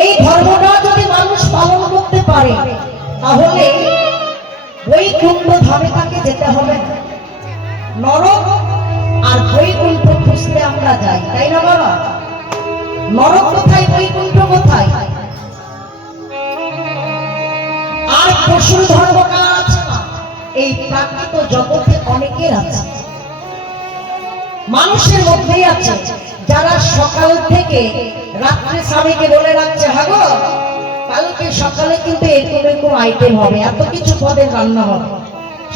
এই ধর্মটা যদি মানুষ পালন করতে পারে তাহলে বৈকুণ্ঠ ধামে তাকে যেতে হবে না। নরক আর বৈকুণ্ঠ খুঁজতে আমরা যাই, তাই না বাবা? নরক কোথায়, বৈকুণ্ঠ কোথায়? আর পশুর ধর্ম কার আছে না? এই প্রাকৃত জগতে অনেকের আছে, মানুষের মধ্যেই আছে, যারা সকাল থেকে রাত্রে স্বামীকে বলে রাখছে, হ্যাঁ গো কালকে সকালে কিন্তু এরকম আইটেম হবে, এত কিছু পদের রান্না হবে।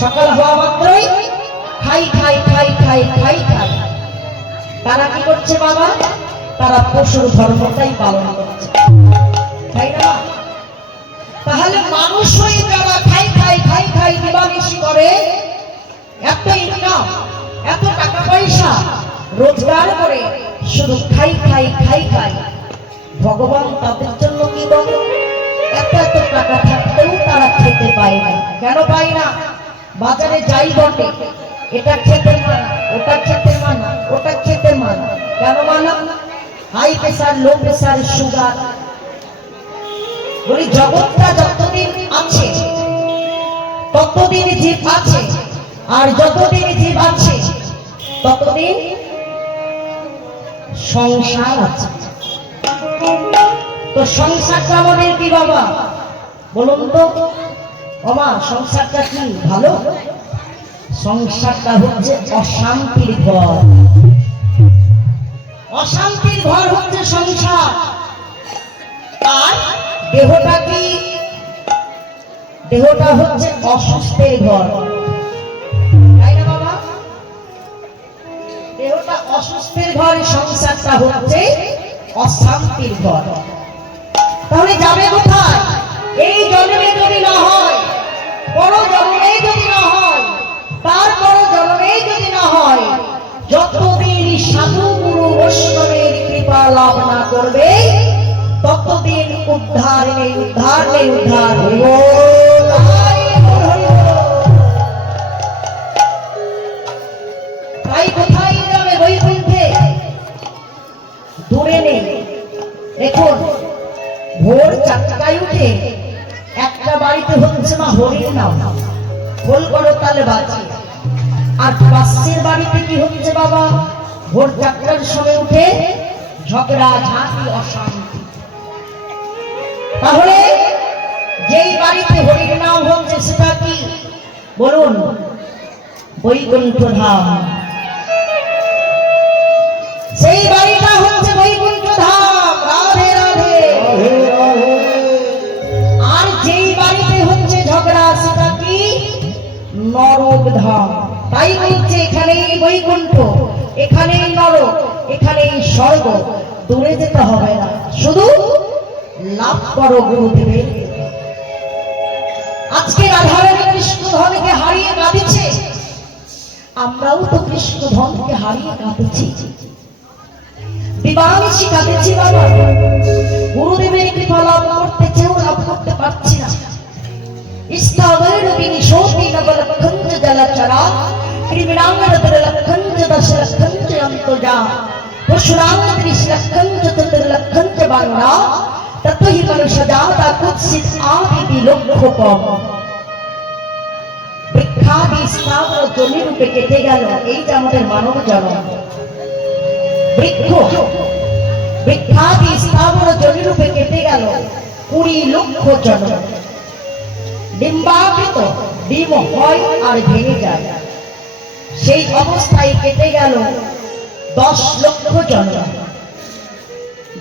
সকাল হওয়া মাত্রই খাই খাই খাই খাই খাই খাই। তারা কি করছে বাবা? তারা পশুর ধর্মটাই পালন করছে, তাই না? তাহলে মানুষ হয়ে যারা খাই খাই খাই খাই নিবানিশি করে, এত ইনকাম, এত টাকা পয়সা রোজগার করে শুধু খাই খাই খাই খাই, ভগবান তাদের জন্য কি বলে? এত এত টাকা থাকতেও তারা খেতে পায় না। কেন পায় না? বাজারে যাই বটে, এটা খেতে মানা, ওটা খেতে মানা, ওটা খেতে মানা। কেন মানা? High pressure, low pressure, sugar. বলি জগৎটা যতদিন আছে ততদিন জীব আছে, আর যতদিন জীব আছে ততদিন সংসার আছে। তো সংসারটা আমাদের কি বাবা বলুন তো? বাবা সংসারটা কি ভালো? সংসারটা হচ্ছে অশান্তির ঘর। অশান্তির ঘর হচ্ছে সংসার। আর দেহটা কি? দেহটা হচ্ছে অসুস্থের ঘর, তাই না বাবা? দেহটা অসুস্থের ঘর, সংসারটা হচ্ছে অশান্তির ঘর। তাহলে যাবে কোথায়? এই জন্মে যদি না হয়, পর জন্মে যদি না হয়, তারপর জন্মে যদি না হয়, যতদিন সাধু গুরু বৈষ্ণবের কৃপা লাভ না করবে ততদিন উদ্ধার নেই, উদ্ধার নেই, উদ্ধার হইব। তাই কোথায় যাবে? বৈকুণ্ঠে। দূরে নেই। দেখুন ভোর 4টায় উঠে একটা বাড়িতে হচ্ছে না হরির নাম, খোল করো তালে বাজে। আর পাশের বাড়িতে কি হচ্ছে বাবা? ভোর 4টার সময় উঠে ঝগড়া ঝাঁটি অশান্তি। তাহলে যেই বাড়িতে হরির নাম হচ্ছে সেটা কি বলুন? বৈকুণ্ঠ ধাম। সেই বাড়িটা হচ্ছে বৈকুণ্ঠ ধাম। রাধে রাধে। আর যেই বাড়িতে হচ্ছে ঝগড়া সেটা কি? নরক ধাম। তাই বলছে এখানেই বৈকুণ্ঠ, এখানেই নরক, এখানেই স্বর্গ। দূরে যেতে হবে না, শুধু লাভ করো গুরুদেবের। আজকে রাধারানী কৃষ্ণ ধনকে হারিয়ে কাঁদিছে, আমরাও তো কৃষ্ণ ধনকে হারিয়ে কাঁদিছি, দিবানিশি কাঁদিছি বাবা। গুরুদেবের কৃপা লাভ করতে চেয়েও লাভ করতে পারছি না। স্থাবর বিনিশোতি নবলক্ষঞ্চ জলচরা ক্রিমিণাঙ্গরতরলক্ষঞ্চ দশলক্ষঞ্চ অন্তর্জা পশুরাঙ্গ ত্রিশলক্ষঞ্চ চতুর্লক্ষঞ্চ বাংলা ততহি মনুষ্যজাতা কুৎসিত আদি বিলক্ষকম। বৃক্ষাদি স্থাবর জমি রূপে কেটে গেল এই যে আমাদের মানব জন্ম। বৃক্ষাদি স্থাবর জমি রূপে কেটে গেল 20 লক্ষ জন্ম। ডিম্বাকৃত ডিম হয় আর ভেঙে যায়, সেই অবস্থায় কেটে গেল 10 লক্ষ জন্ম।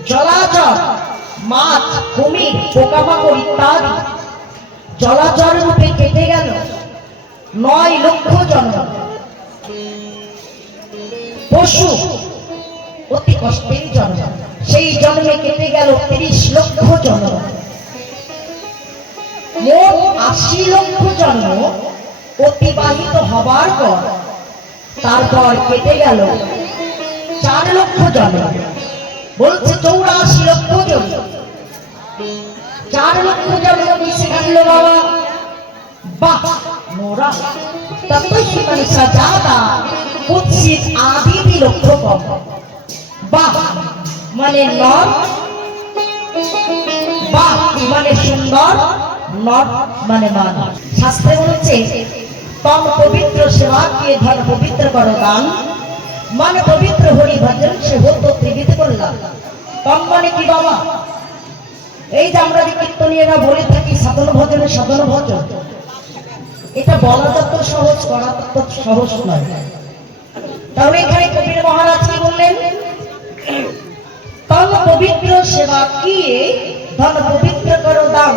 জলাচর মাছ, কুমির, পোকামাকড় ইত্যাদি জলাচর রূপে কেটে গেল 9 লক্ষ জন্ম। পশু অতি কষ্টের জন্ম, সেই জন্মে কেটে গেল 30 লক্ষ জন্ম। মোট 80 লক্ষ জন্ম অতিবাহিত হবার পর তারপর কেটে গেল 4 লক্ষ জন্ম। বলছে 84 লক্ষ জন্ম। 4 লক্ষ জন্ম মিশে গেল বাবা। বাহ মোরা ততহি মনুষ্যজাতা কুৎসিত আদি বিলক্ষকম। বাহ মানে নর বাহ মানে সুন্দর, নট মানে মান। শাস্ত্রে বলছে তম পবিত্র সেবা কে ধন পবিত্র করো দান, মান পবিত্র হরি ভজন সে হতো ত্রিবিধ করলাম। তম মানে কি বাবা? এই যে আমরা যে কীর্তনীয়রা বলে থাকি সাধন ভজনে সাধন ভজন, এটা বলা যত সহজ করা তত সহজ নয়। তাহলে এখানে কবির মহারাজ কি বললেন? তম পবিত্র সেবা কি ধন পবিত্র করো দান,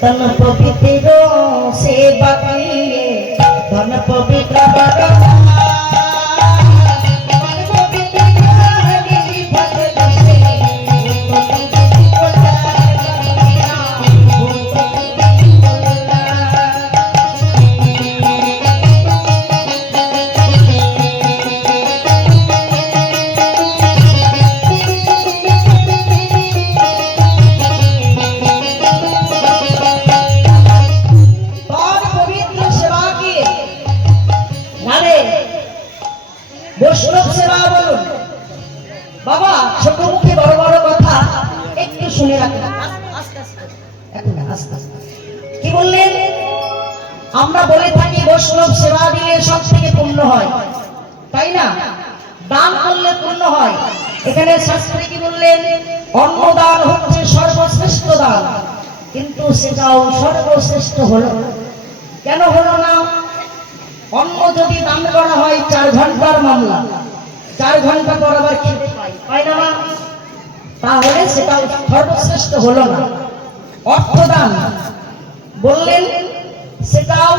তম পবিত্র সেবা কি ধন পবিত্র করো দান। বৈষ্ণব সেবা বলুন বাবা, ছোট মুখে বড় বড় কথা একটু শুনে রাখুন। কি বললেন? আমরা বলে থাকি বৈষ্ণব সেবা দিলে সব থেকে পূর্ণ হয়, তাই না? দান করলে পূর্ণ হয়। এখানে শাস্ত্রে কি বললেন? অন্নদান হচ্ছে সর্বশ্রেষ্ঠ দান, কিন্তু সেটাও সর্বশ্রেষ্ঠ হলো কেন হলো না? অন্ন যদি দান করা হয় 4 ঘন্টার মামলা, 4 ঘন্টা পর আবার খেতে পাই না, তাহলে সেটা সর্বশ্রেষ্ঠ হলো না। অর্থদান বললেন সেটাও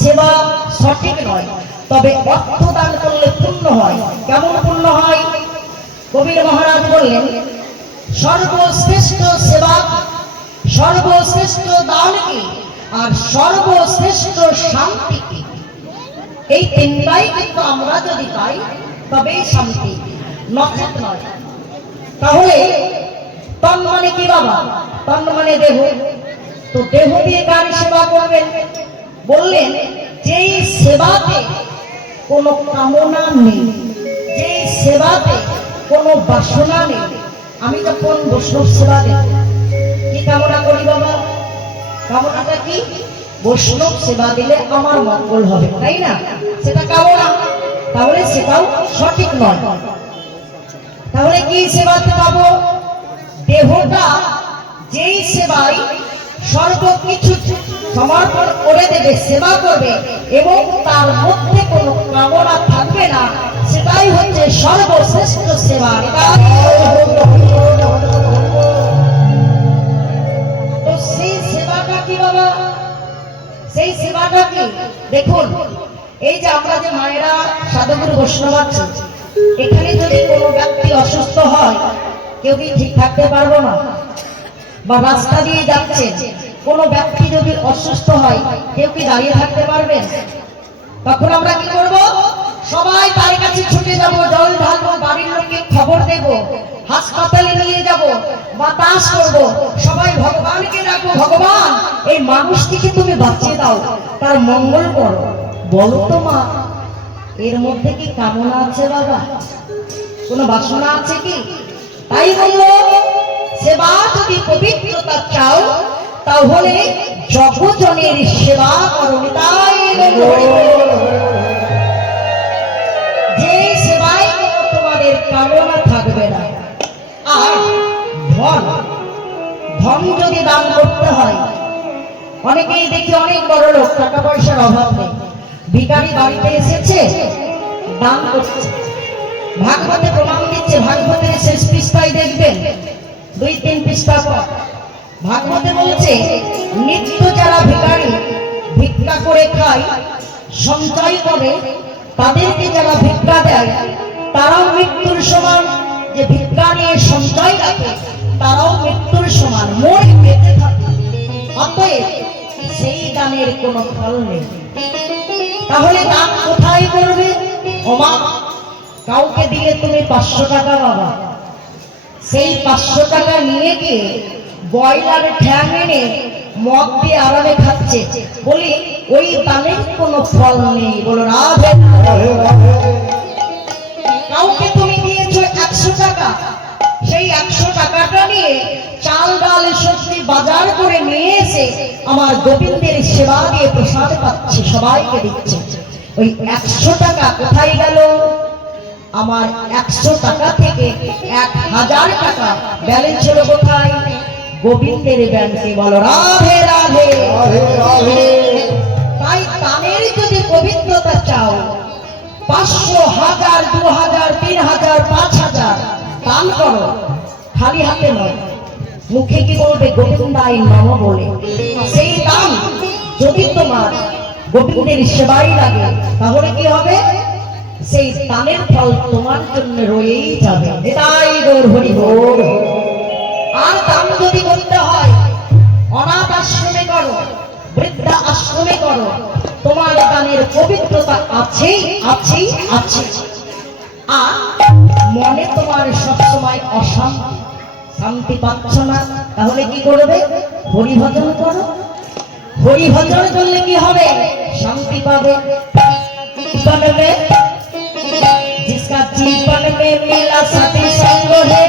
সেবা সঠিক নয়, তবে অর্থদান করলে পূর্ণ হয়। কেমন পূর্ণ হয়? কবির মহারাজ বললেন সর্বশ্রেষ্ঠ সেবা, সর্বশ্রেষ্ঠ দান কি, আর সর্বশ্রেষ্ঠ শান্তি কি। এই তিনটাই কিন্তু আমরা যদি পাই তবেই শান্তি, নচেত নয়। তাহলে তন মানে কি বাবা? তন মানে দেহ। তো দেহ দিয়ে কার সেবা করবেন? বললেন যেই সেবাতে কোনো কামনা নেই, যেই সেবাতে কোনো বাসনা নেই। আমি যখন বৈষ্ণব সেবা দেব কি কামনা করি বাবা? কামনাটা কি? বৈষ্ণব সেবা দিলে আমার মঙ্গল হবে, তাই না? সেটা কামনা, তাহলে সেটাও সঠিক নয়। তাহলে কি সেবাতে পাবো? দেহটা যেই সেবাই সর্বকিছু সমর্পণ করে দেবে, সেবা করবে এবং তার মধ্যে কোনো কামনা থাকবে না, সেটাই হচ্ছে সর্বশ্রেষ্ঠ সেবা। তো সেই সেবাটা কি বাবা? সেই সেবাটা কি? দেখুন, এই যে আমরা যে মায়েরা সাধুগুরু বৈষ্ণব আছে, এখানে যদি কোনো ব্যক্তি অসুস্থ হয়, কেউ কি ঠিক থাকতে পারবো না? বা রাস্তা দিয়ে যাচ্ছে কোনো ব্যক্তি যদি অসুস্থ হয়, কেউ কি দাঁড়িয়ে থাকতে পারবেন? তখন আমরা কি করব? সবাই তার কাছে ছুটে যাব, জল ঢালবো, বাড়ির লোককে খবর দেব, হাসপাতালে নিয়ে যাব, বাতাস করব, সবাই ভগবানকে ডাকবো, ভগবান এই মানুষটিকে তুমি বাঁচিয়ে দাও, তার মঙ্গল করো। বলো তো মা, এর মধ্যে কি কামনা আছে বাবা? কোনো বাসনা আছে কি? তাই বললো সেবা যদি পবিত্রতা চাও তাহলে জগজনের সেবা করো। তাই যে সেবায় তোমাদের কামনা থাকবে না। আর ধন, ধন যদি দান করতে হয়, অনেকেই দেখি অনেক বড় লোক, টাকা পয়সার অভাব নেই, ভিখারি বাড়িতে এসেছে দান করছে। ভাগবতে প্রমাণ দিচ্ছে, ভাগবতের শেষ পৃষ্ঠায় দেখবেন 2-3 পৃষ্ঠা পর ভাগবতে বলছে নিত্য যারা ভিখারি ভিক্ষা করে খায়, সঞ্চয় করে, তাদেরকে যারা ভিক্ষা দেয় তারাও মৃত্যুর সমান। যে ভিক্ষা নিয়ে সঞ্চয় রাখে তারাও মৃত্যুর সমান, মরে বেঁচে থাকে। অতএব সেই দানের কোনো ফল নেই। তাহলে দান কোথায় করবে? ওমা, কাউকে দিলে তুমি 500 টাকা বাবা, সেই 500 টাকা নিয়ে গিয়ে ব্রয়লার ঠ্যাং এনে মদ দিয়ে আরামে খাচ্ছে, বলি ওই দানের কোনো ফল নেই। বলো রাধে। কাউকে তুমি দিয়েছো 100 টাকা, সেই 100 টাকাটা নিয়ে চাল ডাল সবজি বাজার করে নিয়ে এসে আমার গোবিন্দের সেবা দিয়ে প্রসাদ পাচ্ছে, সবাইকে দিচ্ছে। ওই 100 টাকা কোথায় গেল? আমার 100 টাকা থেকে 1000 টাকা ব্যালেন্স হলো কোথায়? গোবিন্দের ব্যাংকে। বলো রাধে রাধে। তাই দানের যদি পবিত্রতা চাও, 500, 1000, 2000, 3000, 5000 দান করো, খালি হাতে নয়। মুখে কি বলবে? গোবিন্দায় নমঃ বলে। সেই দান যদি তোমার গোবিন্দের সেবাই লাগে, তাহলে কি হবে? সেই দানের ফল তোমার জন্য রয়েই যাবে। এটাই গৌর হরি বল। আর দান যদি করতে হয়, অনাথ আশ্রমে করো, বৃদ্ধা আশ্রমে করো, তোমার দানের পবিত্রতা আছেই আছেই আছে। আর মনে তোমার সবসময় অশান্তি, শান্তি পাচ্ছ না, তাহলে কি করবে? হরিভজন করো। হরিভজন করলে কি হবে? শান্তি পাবে। জীবন में जिसका जीवन में मिला सती संग है